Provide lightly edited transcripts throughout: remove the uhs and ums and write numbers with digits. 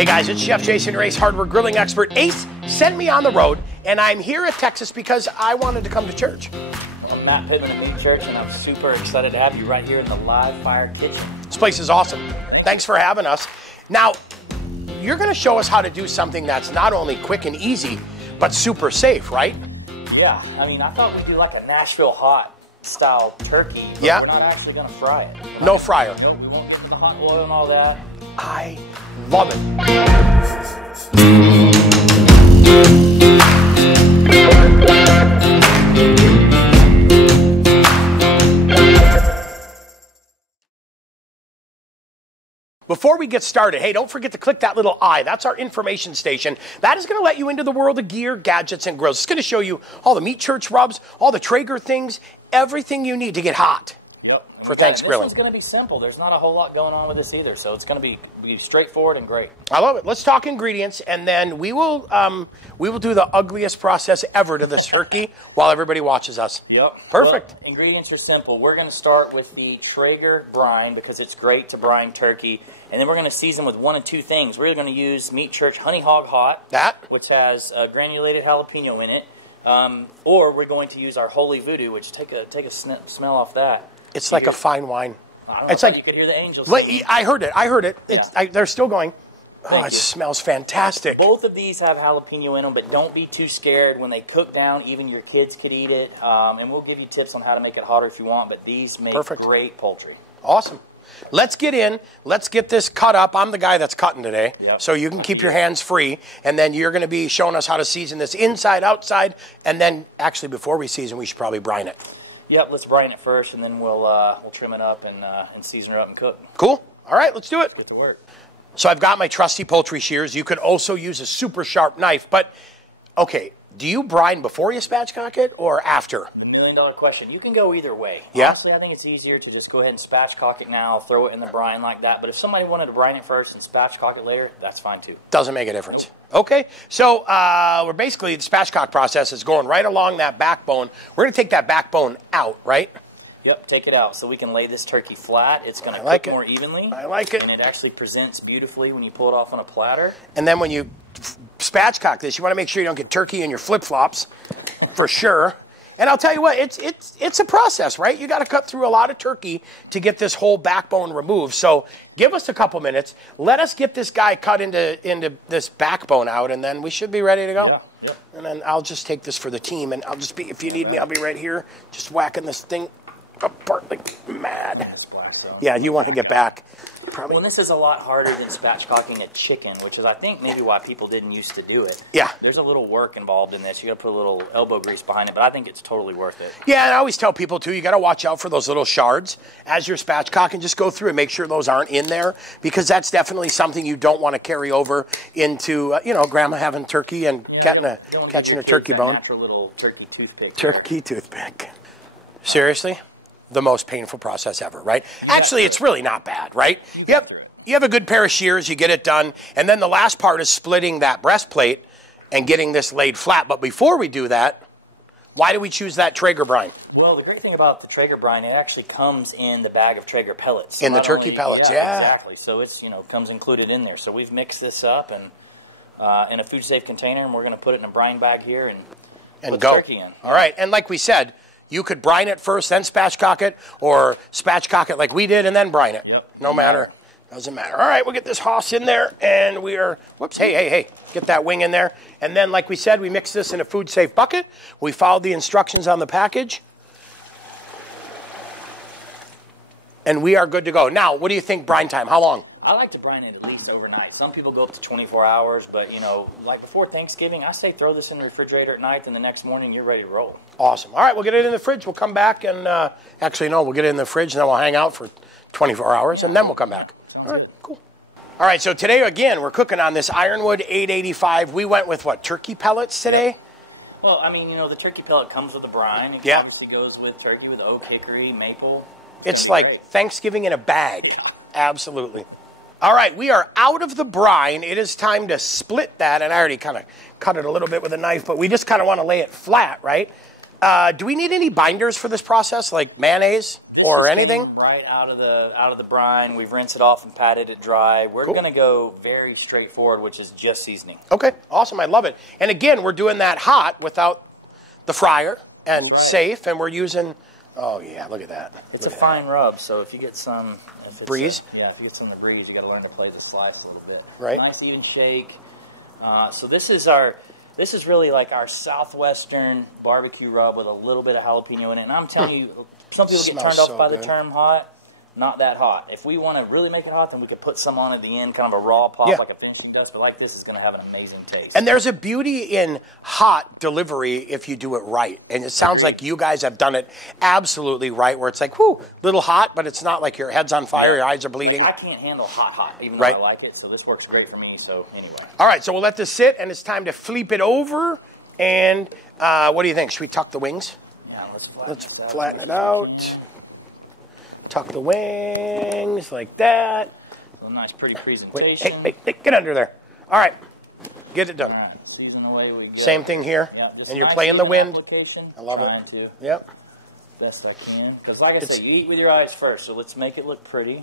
Hey guys, it's Chef Jason Race, hardware grilling expert. Ace sent me on the road, and I'm here at Texas because I wanted to come to church. I'm Matt Pittman at Meat Church, and I'm super excited to have you right here in the live fire kitchen. This place is awesome. Thanks for having us. Now, you're going to show us how to do something that's not only quick and easy, but super safe, right? Yeah, I mean, I thought we'd do like a Nashville Hot Style Turkey, but we're not actually going to fry it. No fryer. No, we won't get to the hot oil and all that. I love it. Before we get started, hey, don't forget to click that little I. That's our information station. That is going to let you into the world of gear, gadgets, and grills. It's going to show you all the Meat Church rubs, all the Traeger things, everything you need to get hot. Yep. For Thanks Grilling. This one's going to be simple. There's not a whole lot going on with this either, so it's going to be straightforward and great. I love it. Let's talk ingredients, and then we will do the ugliest process ever to this turkey while everybody watches us. Yep. Perfect. Well, ingredients are simple. We're going to start with the Traeger Brine because it's great to brine turkey, and then we're going to season with one of two things. We're going to use Meat Church Honey Hog Hot, which has granulated jalapeno in it, or we're going to use our Holy Voodoo, which take a smell off that. It's like a fine wine. I don't know, it's like you could hear the angels. I heard it. I heard it. They're still going. Thank it smells fantastic. Both of these have jalapeno in them, but don't be too scared. When they cook down, even your kids could eat it. And we'll give you tips on how to make it hotter if you want, but these make great poultry. Awesome. Let's get in. Let's get this cut up. I'm the guy that's cutting today, so you can keep your hands free. And then you're going to be showing us how to season this inside, outside, and then actually before we season, we should probably brine it. Yep, let's brine it first, and then we'll trim it up and season it up and cook. Cool. All right, let's do it. Let's get to work. So I've got my trusty poultry shears. You could also use a super sharp knife, but okay, do you brine before you spatchcock it or after? The million-dollar question. You can go either way. Yeah? Honestly, I think it's easier to just go ahead and spatchcock it now, throw it in the brine like that. But if somebody wanted to brine it first and spatchcock it later, that's fine too. Doesn't make a difference. Nope. Okay, so we're basically, the spatchcock process is going right along that backbone. We're going to take that backbone out, right? Yep, take it out so we can lay this turkey flat. It's going to cook more evenly. I like it. And it actually presents beautifully when you pull it off on a platter. And then when you spatchcock this, you want to make sure you don't get turkey in your flip-flops, for sure. And I'll tell you what, it's a process, right? You got to cut through a lot of turkey to get this whole backbone removed. So give us a couple minutes. Let us get this guy cut into this backbone out, and then we should be ready to go. Yeah, yep. And then I'll just take this for the team, and I'll just be, if you need me, I'll be right here, just whacking this thing apart like mad. Yeah, you want to get back. Probably. Well, and this is a lot harder than spatchcocking a chicken, which is, I think, maybe why people didn't used to do it. Yeah. There's a little work involved in this. You got to put a little elbow grease behind it, but I think it's totally worth it. Yeah, and I always tell people, too, you got to watch out for those little shards as you're spatchcocking. Just go through and make sure those aren't in there, because that's definitely something you don't want to carry over into, you know, grandma having turkey and catching a turkey bone. Natural little turkey toothpick. Turkey toothpick. Seriously? The most painful process ever, right? Actually, it's really not bad, right? You have a good pair of shears, you get it done, and then the last part is splitting that breastplate and getting this laid flat. But before we do that, why do we choose that Traeger Brine? Well, the great thing about the Traeger Brine, it actually comes in the bag of Traeger pellets. So in the turkey pellets, yeah. Exactly. So it's, comes included in there. So we've mixed this up and in a food-safe container, and we're going to put it in a brine bag here and put the turkey in. All right, and like we said, you could brine it first, then spatchcock it, or spatchcock it like we did and then brine it. Yep. No matter. Doesn't matter. All right, we'll get this hoss in there, and we are, whoops, hey, get that wing in there. And then, like we said, we mix this in a food-safe bucket. We followed the instructions on the package. And we are good to go. Now, what do you think brine time? How long? I like to brine it at least overnight. Some people go up to 24 hours, but, like before Thanksgiving, I say throw this in the refrigerator at night, and the next morning you're ready to roll. Awesome. All right, we'll get it in the fridge. We'll come back and, actually, no, we'll get it in the fridge, and then we'll hang out for 24 hours, and then we'll come back. All right, cool. All right, so today, again, we're cooking on this Ironwood 885. We went with, what, turkey pellets today? Well, I mean, the turkey pellet comes with a brine. It obviously goes with turkey with oak, hickory, maple. It's like Thanksgiving in a bag. Yeah. Absolutely. All right, we are out of the brine. It is time to split that, and I already kind of cut it a little bit with a knife, but we just kind of want to lay it flat, right? Do we need any binders for this process, like mayonnaise or anything? Right out of the brine. We've rinsed it off and patted it dry. We're going to go very straightforward, which is just seasoning. Okay, awesome. I love it. And again, we're doing that hot without the fryer and safe, and we're using. Oh yeah, look at that. It's a fine rub, so if you get some breeze. If you get some of the breeze, you got to learn to play the slice a little bit. Right. Nice even shake. So this is really like our southwestern barbecue rub with a little bit of jalapeno in it. And I'm telling you, some people get turned off by the term hot. Not that hot. If we want to really make it hot, then we could put some on at the end, kind of a raw pop, like a finishing dust. But like this is going to have an amazing taste. And there's a beauty in hot delivery if you do it right. And it sounds like you guys have done it absolutely right, where it's like, whoo, little hot, but it's not like your head's on fire, your eyes are bleeding. I can't handle hot, even though I like it. So this works great for me. So anyway. All right, so we'll let this sit, and it's time to flip it over. And what do you think? Should we tuck the wings? Yeah, let's flatten it out. Tuck the wings like that. A nice, pretty presentation. Wait, hey, get under there. All right, get it done. All right, season away we go. Same thing here. Yeah, and you're playing the wind. I love it. Yep. Best I can. Because like I said, you eat with your eyes first, so let's make it look pretty.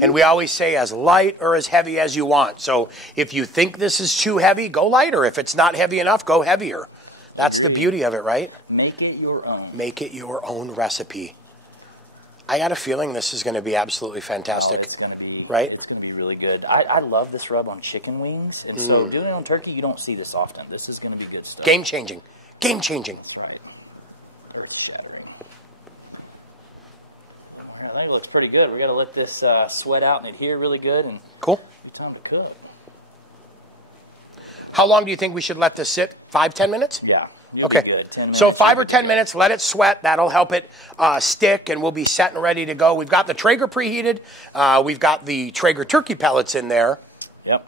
And we always say as light or as heavy as you want. So if you think this is too heavy, go lighter. If it's not heavy enough, go heavier. That's the beauty of it, right? Make it your own. Make it your own recipe. I got a feeling this is going to be absolutely fantastic. Oh, it's going to be, right? It's going to be really good. I love this rub on chicken wings. And so doing it on turkey, you don't see this often. This is going to be good stuff. Game changing. Game changing. That's right. Earth-shattering. All right, looks pretty good. We got to let this sweat out and adhere really good. And cool. Good time to cook. How long do you think we should let this sit? 5-10 minutes? Yeah. Okay, good. 10 minutes. So 5 or 10 minutes, let it sweat. That'll help it stick, and we'll be set and ready to go. We've got the Traeger preheated. We've got the Traeger turkey pellets in there. Yep.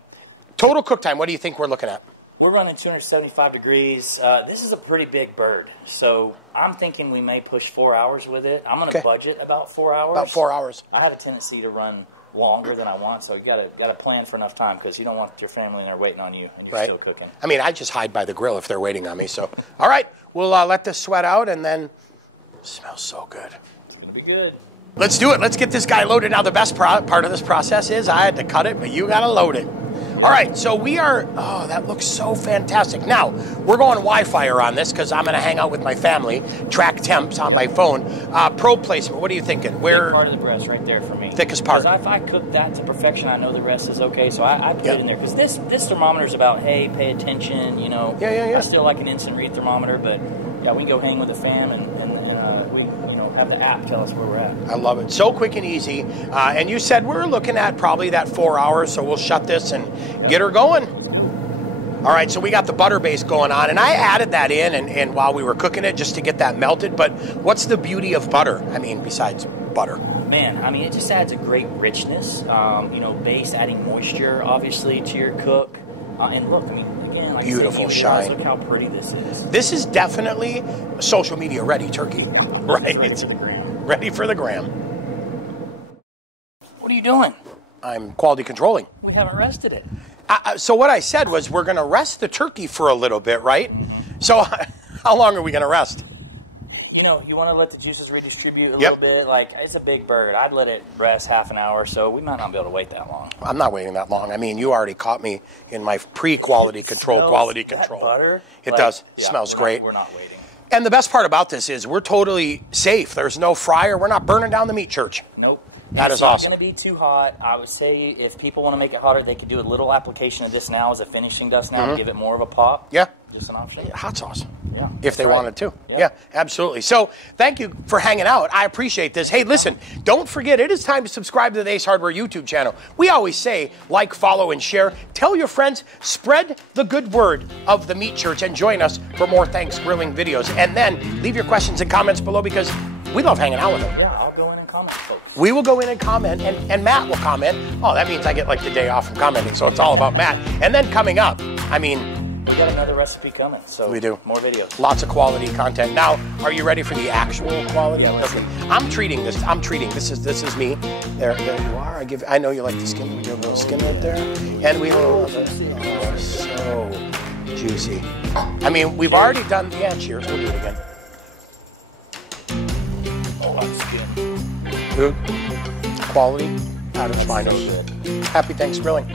Total cook time, what do you think we're looking at? We're running 275 degrees. This is a pretty big bird, so I'm thinking we may push 4 hours with it. I'm going to budget about 4 hours. About 4 hours. I have a tendency to run longer than I want, so you got to plan for enough time because you don't want your family in there waiting on you and you're still cooking. I mean, I just hide by the grill if they're waiting on me. So, all right, we'll let this sweat out, and then it smells so good. It's going to be good. Let's do it. Let's get this guy loaded. Now, the best part of this process is I had to cut it, but you got to load it. All right, so we are, oh, that looks so fantastic. Now, we're going Wi-Fi on this because I'm going to hang out with my family, track temps on my phone. Pro placement, what are you thinking? Where? Part of the breast right there for me. Thickest part. Because if I cook that to perfection, I know the rest is okay, so I put it in there. Because this thermometer is about, hey, pay attention, you know. Yeah. I still like an instant read thermometer, but yeah, we can go hang with the fam and we have the app tell us where we're at. I love it. So quick and easy. And you said we're looking at probably that 4 hours, so we'll shut this and get her going. All right, so we got the butter base going on, and I added that in and while we were cooking it just to get that melted. But what's the beauty of butter? I mean, besides butter. Man, I mean, it just adds a great richness. You know, Baste adding moisture, obviously, to your cook. And look, I mean, again, like beautiful shine. Look how pretty this is. This is definitely social media ready turkey, right? Ready for the gram. Ready for the gram. What are you doing? I'm quality controlling. We haven't rested it. So what I said was we're going to rest the turkey for a little bit, right? So how long are we going to rest? You know, you want to let the juices redistribute a little bit. Like, it's a big bird. I'd let it rest half an hour, so we might not be able to wait that long. I'm not waiting that long. I mean, you already caught me in my pre-quality control, quality control. Butter, it does. It smells great. We're not waiting. And the best part about this is we're totally safe. There's no fryer. We're not burning down the meat church. Nope. That is awesome. It's not going to be too hot. I would say if people want to make it hotter, they could do a little application of this now as a finishing dust now and give it more of a pop. Yeah. Just an option. Hot sauce. Yeah. If they wanted to. Yeah, absolutely. So thank you for hanging out. I appreciate this. Hey, listen, don't forget, it is time to subscribe to the Ace Hardware YouTube channel. We always say like, follow, and share. Tell your friends, spread the good word of the Meat Church, and join us for more Thanks Grilling videos. And then leave your questions and comments below because we love hanging out with them. Yeah, I'll go in and comment, folks. We will go in and comment, and Matt will comment. Oh, that means I get like the day off from commenting, so it's all about Matt. And then coming up, I mean, we got another recipe coming, so we do. More videos. Lots of quality content. Now, are you ready for the actual quality? Yeah, okay. I'm treating this. This is me. There you are. I know you like the skin. We do a little skin right there, and we will. Oh, so Juicy. I mean, we've already done, yeah, cheers. We'll do it again. Oh, that's good. Good. Quality out of its finest. So Happy Thanksgiving.